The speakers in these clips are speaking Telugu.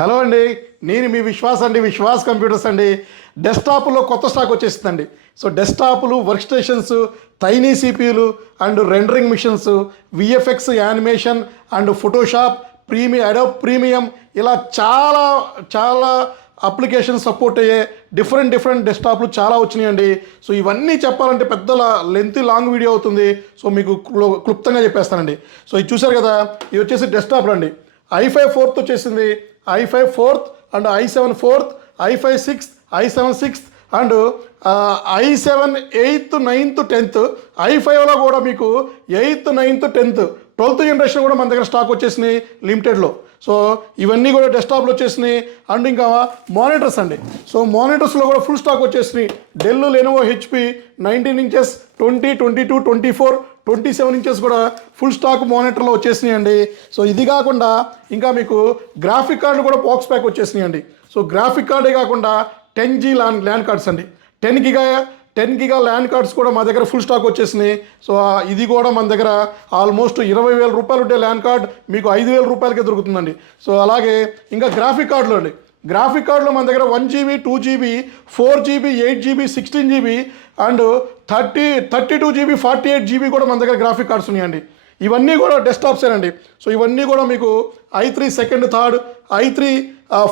హలో అండి, నేను మీ విశ్వాస్ అండి, విశ్వాస్ కంప్యూటర్స్ అండి. డెస్క్టాప్లో కొత్త స్టాక్ వచ్చేసిందండి. సో డెస్క్టాప్లు, వర్క్ స్టేషన్స్, టైనీ సిపియులు and rendering machines, VFX animation and Photoshop, Adobe premium, ఇలా చాలా చాలా అప్లికేషన్ సపోర్ట్ అయ్యే డిఫరెంట్ డెస్క్టాప్లు చాలా వచ్చినాయండి. సో ఇవన్నీ చెప్పాలంటే పెద్ద లాంగ్ వీడియో అవుతుంది. సో మీకు క్లుప్తంగా చెప్పేస్తానండి. సో ఇది చూసారు కదా, ఇది వచ్చేసి డెస్క్టాప్లు అండి. i5 4th వచ్చేసింది, i5 4th and i7 4th, i5 6th, i7 6th and i7 8th 9th 10th, i5లో కూడా మీకు 8th 9th 10th 12th generation కూడా మన దగ్గర స్టాక్ వచ్చేసినాయి లిమిటెడ్లో. సో ఇవన్నీ కూడా డెస్క్టాప్లు వచ్చేసినాయి. అండ్ ఇంకా మానిటర్స్ అండి. సో మానిటర్స్లో కూడా ఫుల్ స్టాక్ వచ్చేసినాయి. Dell, Lenovo, HP 19 inches, 20, 22, 24, 27 inches కూడా ఫుల్ స్టాక్ మానిటర్లో వచ్చేసినాయి అండి. సో ఇది కాకుండా ఇంకా మీకు గ్రాఫిక్ కార్డు కూడా బాక్స్ ప్యాక్ వచ్చేసినాయి అండి. సో గ్రాఫిక్ కార్డే కాకుండా 10G ల్యాన్ కార్డ్స్ అండి, 10 giga ల్యాన్ కార్డ్స్ కూడా మా దగ్గర ఫుల్ స్టాక్ వచ్చేసినాయి. సో ఇది కూడా మన దగ్గర ఆల్మోస్ట్ 20,000 రూపాయలు ఉంటే ల్యాన్ కార్డ్ మీకు 5,000 రూపాయలకే దొరుకుతుందండి. సో అలాగే ఇంకా గ్రాఫిక్ కార్డులు అండి. గ్రాఫిక్ కార్డులో మన దగ్గర 1GB, 2GB, 4GB, 8GB, 16GB and 32GB, 48GB కూడా మన దగ్గర గ్రాఫిక్ కార్డ్స్ ఉన్నాయండి. ఇవన్నీ కూడా డెస్క్టాప్సేనండి. సో ఇవన్నీ కూడా మీకు i3 2nd 3rd, i3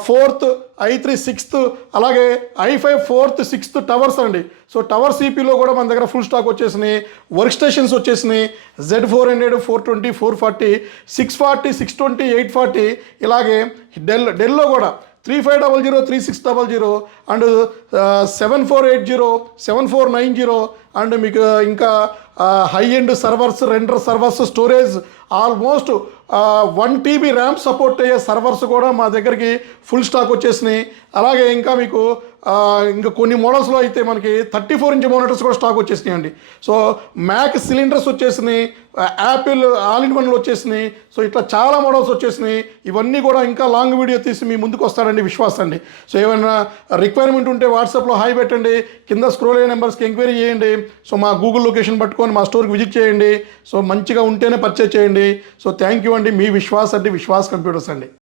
4th, i3 6th, అలాగే i5 4th 6th టవర్స్ అండి. సో టవర్ సిపిలో కూడా మన దగ్గర ఫుల్ స్టాక్ వచ్చేసినాయి. వర్క్ స్టేషన్స్ వచ్చేసినాయి. Z400, 420, 440, 640, 620, 840, ఇలాగే డెల్లో కూడా 3500, 3600 అండ్ 7480, 7490 అండ్ మీకు ఇంకా high end servers, render servers, storage almost 1 TB RAM support అయ్యే సర్వర్స్ కూడా మా దగ్గరికి ఫుల్ స్టాక్ వచ్చేసినాయి. అలాగే ఇంకా మీకు ఇంకా కొన్ని మోడల్స్లో అయితే మనకి 34 inch మానిటర్స్ కూడా స్టాక్ వచ్చేసినాయి అండి. సో మ్యాక్ సిలిండర్స్ వచ్చేసినాయి, యాపిల్ ఆల్ ఇన్ వన్లు వచ్చేసినాయి. సో ఇట్లా చాలా మోడల్స్ వచ్చేసినాయి. ఇవన్నీ కూడా ఇంకా లాంగ్ వీడియో తీసి మీ ముందుకు వస్తాడండి విశ్వాస్ అండి. సో ఏమైనా రిక్వైర్మెంట్ ఉంటే వాట్సాప్లో హాయ్ పెట్టండి, కింద స్క్రోల్ అయ్యే నెంబర్స్కి ఎంక్వైరీ చేయండి. సో మా గూగుల్ లొకేషన్ పట్టుకొని మా స్టోర్కి విజిట్ చేయండి. సో మంచిగా ఉంటేనే పర్చేజ్ చేయండి. సో థ్యాంక్ యూ అండి. మీ విశ్వాస్ అండి, విశ్వాస్ కంప్యూటర్స్ అండి.